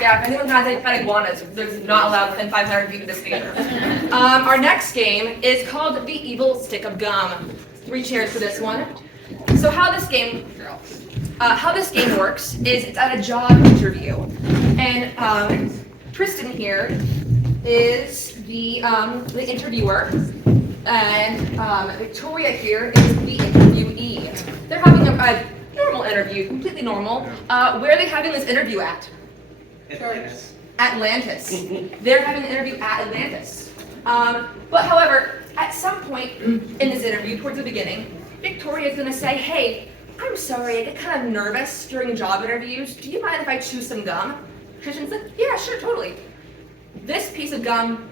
Yeah, if anyone has any pet iguanas, they're not allowed within 500 feet of this theater. Our next game is called The Evil Stick of Gum. 3 cheers for this one. So how this game works is it's at a job interview, and Tristan here is the interviewer, and Victoria here is the interviewee. They're having a normal interview, completely normal. Where are they having this interview at? Atlantis. Atlantis. They're having an interview at Atlantis. But however, at some point in this interview, towards the beginning, Victoria is going to say, "Hey, I'm sorry, I get kind of nervous during job interviews. Do you mind if I chew some gum?" Tristan's like, "Yeah, sure, totally." This piece of gum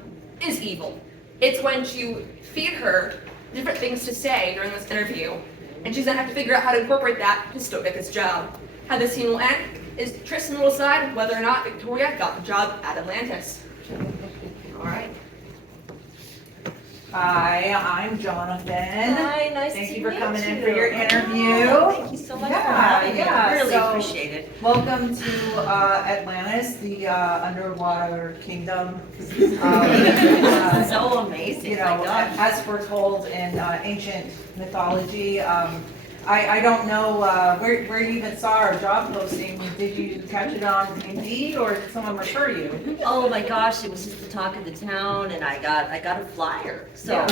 is evil. It's going to feed her different things to say during this interview, and she's going to have to figure out how to incorporate that to still get this job. How this scene will end is Tristan will decide whether or not Victoria got the job at Atlantis. All right. Hi, I'm Jonathan. Hi, nice Thank to you for meet coming in you. for your interview. Oh, thank you so much for having me. I really so appreciate it. Welcome to Atlantis, the underwater kingdom. So amazing. You my know, God. as foretold in ancient mythology. I don't know where you even saw our job posting. Did you catch it on Indeed or did someone refer you? Oh my gosh, it was just the talk of the town, and I got a flyer. So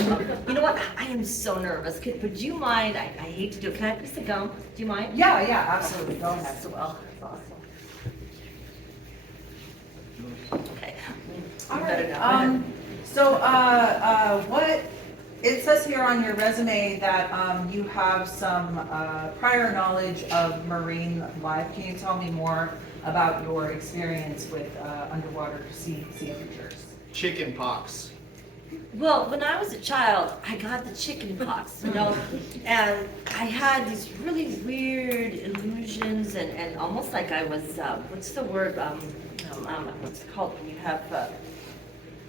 you know what? I am so nervous. Would you mind? I hate to do it. Can I piece of gum? Do you mind? Yeah, absolutely. Go ahead. Well, that's awesome. Okay. All You better right. go. Go ahead. So, what it says here on your resume that you have some prior knowledge of marine life. Can you tell me more about your experience with underwater sea creatures? Chicken pox. Well, when I was a child, I got the chicken pox, you know, and I had these really weird illusions and almost like I was, what's the word, what's it called when you have,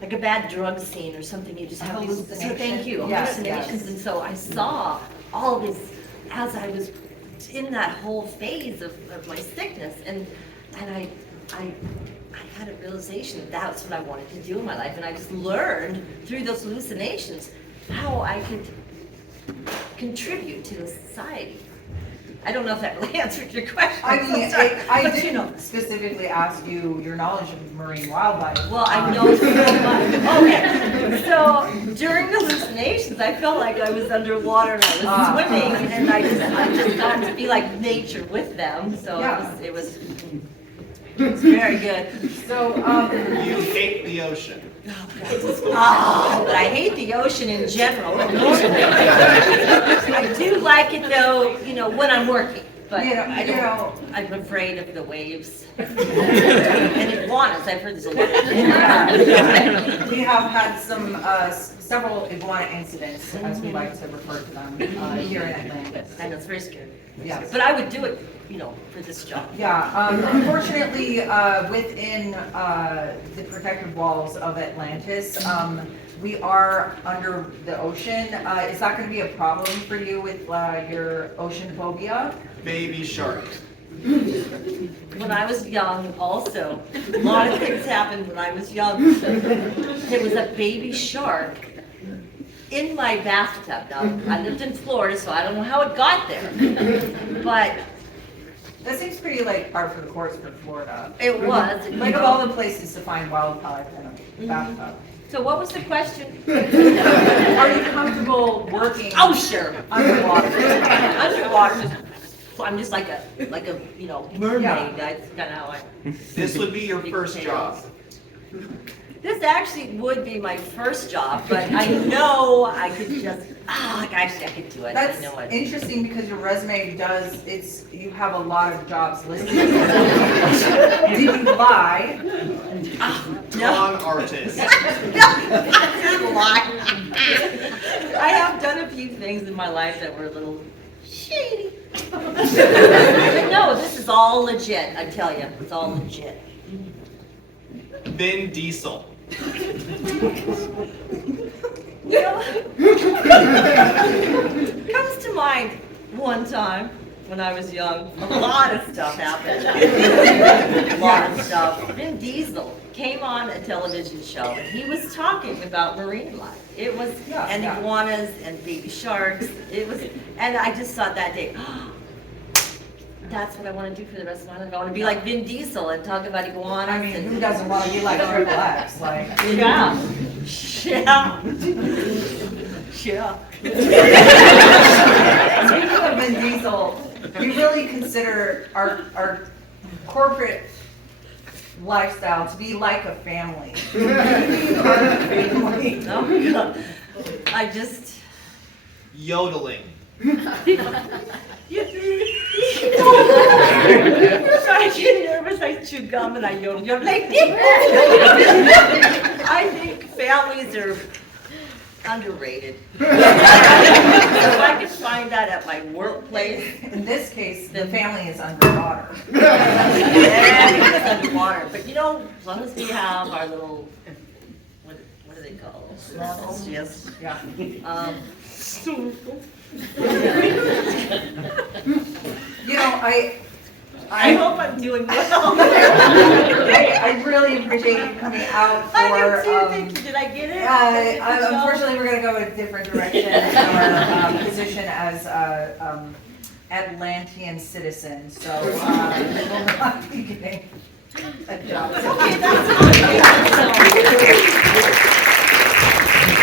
like a bad drug scene or something, you just have these, so thank you, Yes, hallucinations, yes. and so I saw all this as I was in that whole phase of my sickness, and I had a realization that that's what I wanted to do in my life, and I just learned through those hallucinations how I could contribute to the society. I don't know if that really answered your question. I mean, Sorry, I but, didn't specifically ask you your knowledge of marine wildlife. Well, I know so much. Okay, so during the hallucinations, I felt like I was underwater and I was swimming, and I just got to be like nature with them. So Yeah. it was very good. So, You hate the ocean. Oh, but I hate the ocean in general. But normally, I do like it though. You know, when I'm working. But You know, I you don't. know- I'm afraid of the waves and iguanas. I've heard there's a lot. we have had some several iguana incidents, as we like to refer to them, here in Atlantis. I know it's very scary. Yes. But I would do it, you know, for this job. Yeah, unfortunately, within the protected walls of Atlantis, we are under the ocean. Is that going to be a problem for you with your ocean phobia? Baby shark. When I was young, also, a lot of things happened when I was young. There was a baby shark in my bathtub. Now, I lived in Florida, so I don't know how it got there. But That seems pretty like par for the course for Florida. it was. you Like of know. all the places to find wildlife in a bathtub. So what was the question? Are you comfortable working Oh, sure. underwater? Underwater. I'm just like a you know, mermaid. Yeah. That's kind of how I. This would be your first job. This actually would be my first job, but I know I could just, actually I could do it. That's I know it. interesting because your resume you have a lot of jobs listed. Did you lie? No, Con artist. that's a lie. I have done a few things in my life that were a little shady. But no, this is all legit, I tell you. It's all legit. Vin Diesel. You know, comes to mind one time when I was young, a lot of stuff happened. A lot of stuff. stuff, Vin Diesel came on a television show and he was talking about marine life. It was, Yeah, and yeah. iguanas and baby sharks. It was, and I just thought that day, that's what I want to do for the rest of my life. I want to be like Vin Diesel and talk about iguanas. I mean, and, who doesn't want to be like Triple X, like? Yeah. Yeah. Yeah. Speaking of Vin Diesel, we really consider our corporate lifestyle to be like a family. You are a family. Oh my God. I just. Yodeling. I get nervous, I chew gum and I yodel. You're like, I think families are underrated. If I could find that at my workplace, In this case, the family is underwater. everything's underwater. But you know, as long as we have our little, what do they call them? Snorkels, yes. Yeah. You know, I hope I'm doing well. I really appreciate you coming out for. I do too, thank you. Did I get it? Unfortunately, we're gonna go a different direction in our position as Atlantean citizens, so we will not be getting a job. Okay, that's fine.